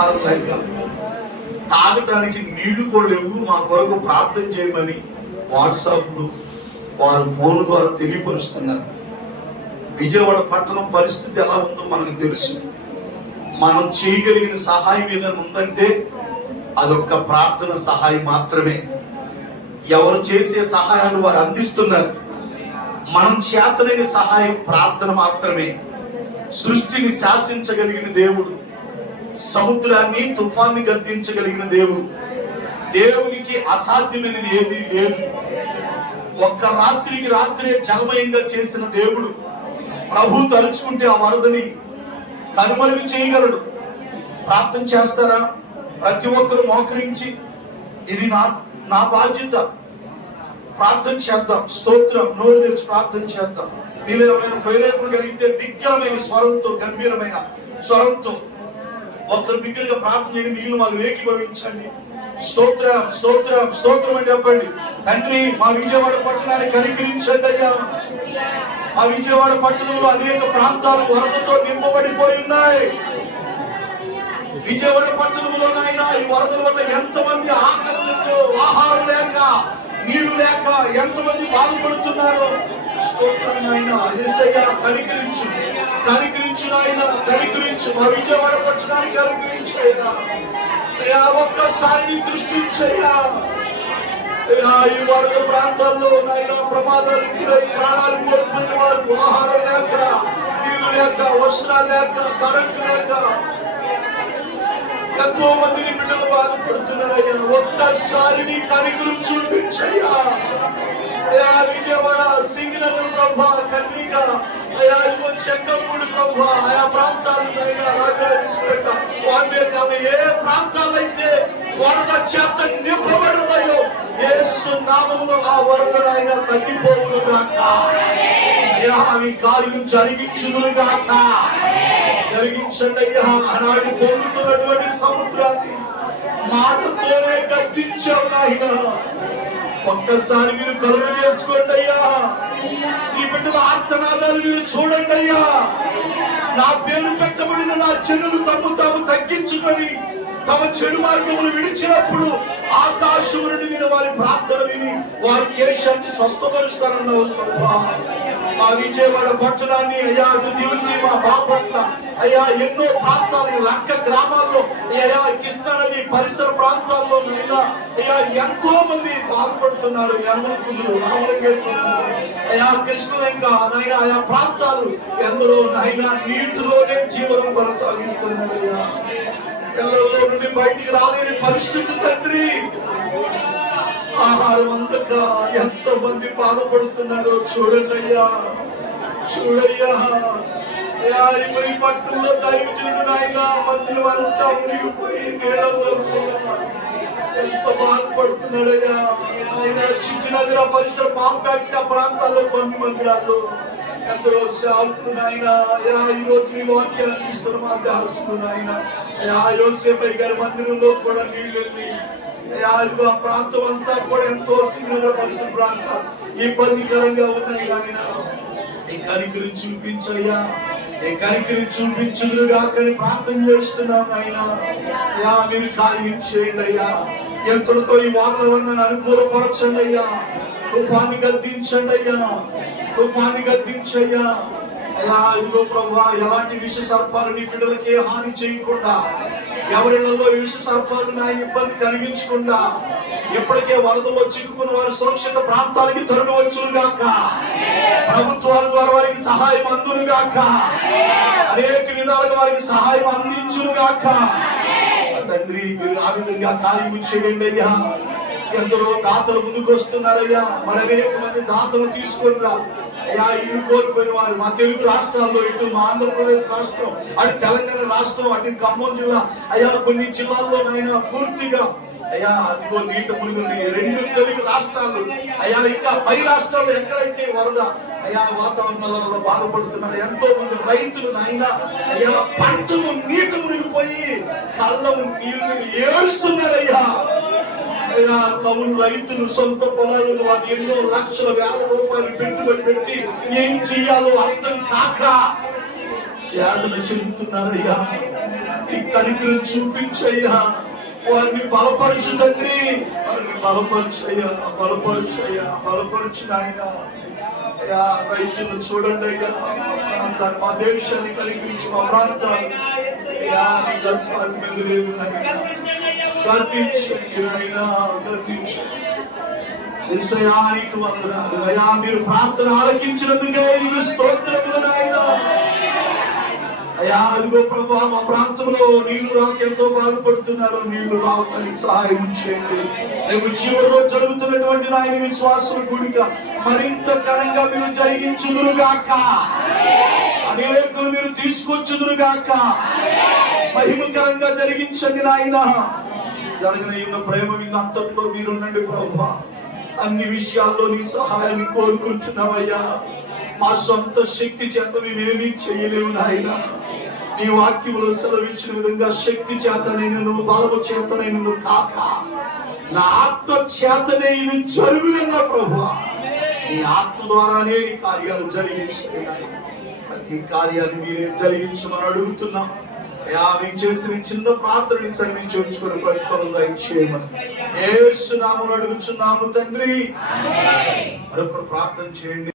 ఆహారం లేక, తాగటానికి నీళ్లు కూడా లేవు, మా కొరకు ప్రార్థన చేయమని వాట్సాప్లు వారు ఫోన్ ద్వారా తెలియపరుస్తున్నారు. విజయవాడ పట్టణం పరిస్థితి ఎలా ఉందో మనకు తెలుసు. మనం చేయగలిగిన సహాయం ఏదైనా ఉందంటే అదొక్క ప్రార్థన సహాయం మాత్రమే. ఎవరు చేసే సహాయాలు వారు అందిస్తున్నారు. మనం చేతనైన సహాయం ప్రార్థన మాత్రమే. సృష్టిని శాసించగలిగిన దేవుడు, సముద్రాన్ని తుఫాన్ని గద్దించగలిగిన దేవుడు, దేవునికి అసాధ్యమైనది ఏది లేదు. ఒక్క రాత్రికి రాత్రే జలమయంగా చేసిన దేవుడు ప్రభు తలుచుకుంటే ఆ వరదని కనుమరుగు చేయగలడు. ప్రార్థన చేస్తారా? ప్రతి ఒక్కరు మోకరించి ఇది నా బాధ్యత, ప్రార్థన చేద్దాం. స్తోత్రం, నోరు తెచ్చి ప్రార్థన చేద్దాం. మీరు ఎవరైనా ప్రేరేపణ కలిగితే బిగ్గరమైన స్వరంతో, గంభీరమైన స్వరంతో ఒకరు బిగ్గరగా ప్రార్థన చేయండి. మిగిలిన వాళ్ళు ఏకీభవించండి. స్తోత్రం, స్తోత్రం, స్తోత్రం అని చెప్పండి. తండ్రి, మా విజయవాడ పట్టణాన్ని కనికరించండి అయ్యా. మా విజయవాడ పట్టణంలో అనేక ప్రాంతాలు వరదతో నింపబడిపోయి ఉన్నాయి. విజయవాడ పట్టణంలో నాయన ఈ వరదల వల్ల ఎంతమంది ఆకలితో, ఆహారం లేక, నీళ్లు లేక ఎంతమంది బాధపడుతున్నారు. స్తోత్రం నాయన. యేసయ్యా, కనికరించు, కనికరించు నాయన, కనికరించు. మా విజయవాడ పట్టణాన్ని కనికరించు అయ్యా. ఒక్కసారి నీ దృష్టి ఇచ్చయ్యా. ఈ వరద ప్రాంతాల్లో నాయన ప్రమాదాలు, ప్రాణాలు కోల్పోయిన వారు, ఆహారం లేక, నీళ్లు లేక, వర్షాలు లేక, కరెంటు లేక ఎంతో మందిని బిడ్డలు బాధపడుతున్నారయ్యా. ఒక్కసారి నీ కనికరం చూపించయ్యా. విజయవాడ, సింగనగర్ ప్రభా, కన్నిక అయ్యా, ఇదిగో చెక్కపూడి ప్రభా, ఆయా ప్రాంతాలు అయినా రాజరాజేశ్వరపేట, వాల్మీకి, ఏ ప్రాంతాలైతే వరద చేత నింపబడుతాయో యేసు నామములో ఆ వరదలైనా తగ్గిపోవును గాక. అయ్యా, అవి కార్యం జరిగించుదురు గాక. జరిగించండి అయ్యా. ఆనాడు పొందుతున్నటువంటి సముద్రాన్ని మాటతోనే గద్దించావు నాయన. ఒక్కసారి మీరు కలుగు చేసుకోండి అయ్యా. ఈ బిడ్డల ఆర్తనాదాలు మీరు చూడండి అయ్యా. నా పేరు పెట్టబడిన నా జనులు తమ్ము తాము తగ్గించుకొని తమ చెడు మార్గములు విడిచినప్పుడు ఆకాశం నుండి నేను వారి ప్రార్థన విని వారి కేశాన్ని స్వస్థపరుస్తానన్నావు. మా విజయవాడ పట్టణాన్ని అయ్యా, దివసీమ, బాపట్ల అయ్యా, ఎన్నో ప్రాంతాలు, లంక గ్రామాల్లో అయ్యా, కృష్ణానది పరిసర ప్రాంతాల్లో అయినా అయ్యా ఎంతో మంది బాధపడుతున్నారు. యనమలకుదురు, రామలింగేశ్వరుడు అయ్యా, కృష్ణలంక నాయన ఆయా ప్రాంతాలు ఎందరో నాయన నీటిలోనే జీవనం కొనసాగిస్తున్నారు అయ్యా. ఎల్లతో నుండి బయటికి రాలేని పరిస్థితి తండ్రి. ఆహారం అందక ఎంత మంది బాధపడుతున్నారో చూడండి అయ్యా, చూడయ్యా. ఈ పట్టణంలో దైవజనుడు నాయన మందిరం అంతా మునిగిపోయి నీళ్ళలో ఎంత బాధపడుతున్నాడయ్యా. ఆయన చిచ్చినగర పరిసర పాంపేట ప్రాంతాల్లో కొన్ని మందిరాలు ఎందరో సేవకులు నాయన అయ్యా, ఈ రోజు నీ వాక్యాలు అందిస్తున్న మా దాసులు నాయన అయ్యా, యోసేపయ్య గారి మందిరంలో కూడా నీళ్ళెళ్ళి అయ్యా, ఇదిగో ఆ ప్రాంతం అంతా కూడా ఎంతో సింగనగర పరిసర ప్రాంతాలు ఇబ్బందికరంగా ఉన్నాయి నాయన. ఈ కనికరిని చూపించయ్యా, ఈ కనికరిని చూపించుదురుగా కానీ ప్రార్థన చేస్తున్నాం నాయన. అయ్యా, మీరు కార్యం చేయండి అయ్యా. ఎంతటితో ఈ వాతావరణాన్ని అనుకూలపరచండి అయ్యా. తుఫాన్ని గద్దించండి అయ్యా, తుఫాన్ని గద్దించయ్యా. అయ్యా, ఇదిగో ప్రభువా, ఎలాంటి విష సర్పాలు నీ బిడ్డలకే హాని చేయకుండా, ఎవరిలో విష సర్పాలు నా ఇబ్బంది కలిగించకుండా, ఇప్పటికే వరదలో చిక్కుకున్న వారి సురక్షిత ప్రాంతాలకి తరుణం వచ్చును గాక. ప్రభుత్వాల ద్వారా వారికి సహాయం అందును గాక. అనేక విధాలుగా వారికి సహాయం అందించును గాక. తండ్రి, మీరు ఆ విధంగా కార్యము చేయండి అయ్యా. ఎందరో దాతలు ముందుకు వస్తున్నారయ్యా. మరి అనేక మంది దాతలు తీసుకొని రా అయ్యా. ఇల్లు కోల్పోయిన వారు మా తెలుగు రాష్ట్రాల్లో, ఇటు మా ఆంధ్రప్రదేశ్ రాష్ట్రం, అటు తెలంగాణ రాష్ట్రం, అటు ఖమ్మం జిల్లా అయ్యా, కొన్ని జిల్లాల్లో నాయన పూర్తిగా అయ్యా అదిగో నీట మునిగిన 2 తెలుగు రాష్ట్రాలు అయ్యా, ఇంకా పై రాష్ట్రాల్లో ఎక్కడైతే వరద అయ్యా వాతావరణంలో బాధపడుతున్నారు ఎంతో మంది రైతులు నాయన అయ్యా, పంటలు నీట మునిగిపోయి కళ్ళము నీళ్లు ఏడుస్తున్నారయ్యా. అయ్యా, కవులు రైతులు సొంత పొలాలను వారు ఎన్నో లక్షల వేల రూపాయలు పెట్టుబడి పెట్టి ఏం చెయ్యాలో అర్థం కాక వేదన చెందుతున్నారయ్యా. ఈ కనికరం చూపించయ్యా, వారిని బలపరచు తండ్రి, వారిని బలపరచయ్యా, బలపరచయ్యా, బలపరచు నాయన. అయ్యా రైతులను చూడండి అయ్యా, మా దేశాన్ని కనికరించి మా ప్రాంతాన్ని అయ్యా ఇంకా సాధ్యత లేదు నాయన, గర్తించండి నాయన, గర్తించండి. యేసయ్యానికి వందనాలు అయ్యా, మీరు ప్రార్థన ఆలకించినందుకే నీకు స్తోత్రములు నాయన. అయ్యా అదిగో ప్రభా, మా ప్రాంతంలో నీళ్లు రాక ఎంతో బాధపడుతున్నారు, నీళ్లు రావడానికి సహాయం చేయండి. రేపు చివరిలో జరుగుతున్నటువంటి నాయన విశ్వాసుల కూడిక మరింత ఘనంగా మీరు జరిగించుదురుగాక, అనేకులు మీరు తీసుకొచ్చుదురుగాక, మహిమకరంగా జరిగించండి నాయన. జరగనైన ప్రేమ మీద అంతట్లో మీరుండండి ప్రభా. అన్ని విషయాల్లో నీ సహాయాన్ని కోరుకుంటున్నామయ్యా. మా సొంత శక్తి చేత మేమేమీ చేయలేము నాయన. నీ వాక్యములో సెలవిచ్చిన విధంగా శక్తి చేతనైనను బలము చేతనైనను కాక నా ఆత్మ చేతనే ఇది జరుగుతున్నా ప్రభు. నీ ఆత్మ ద్వారానే నీ కార్యాలు జరిగించండి. ప్రతి కార్యాన్ని మీరే జరిగించమని అడుగుతున్నాం. మీ చేసిన చిన్న ప్రార్థనని సన్నిధించి ఉంచుకొని ప్రతిఫలం దయచేయమని యేసు నామములో అడుగుచున్నాము తండ్రి. మరొక ప్రార్థన చేయండి.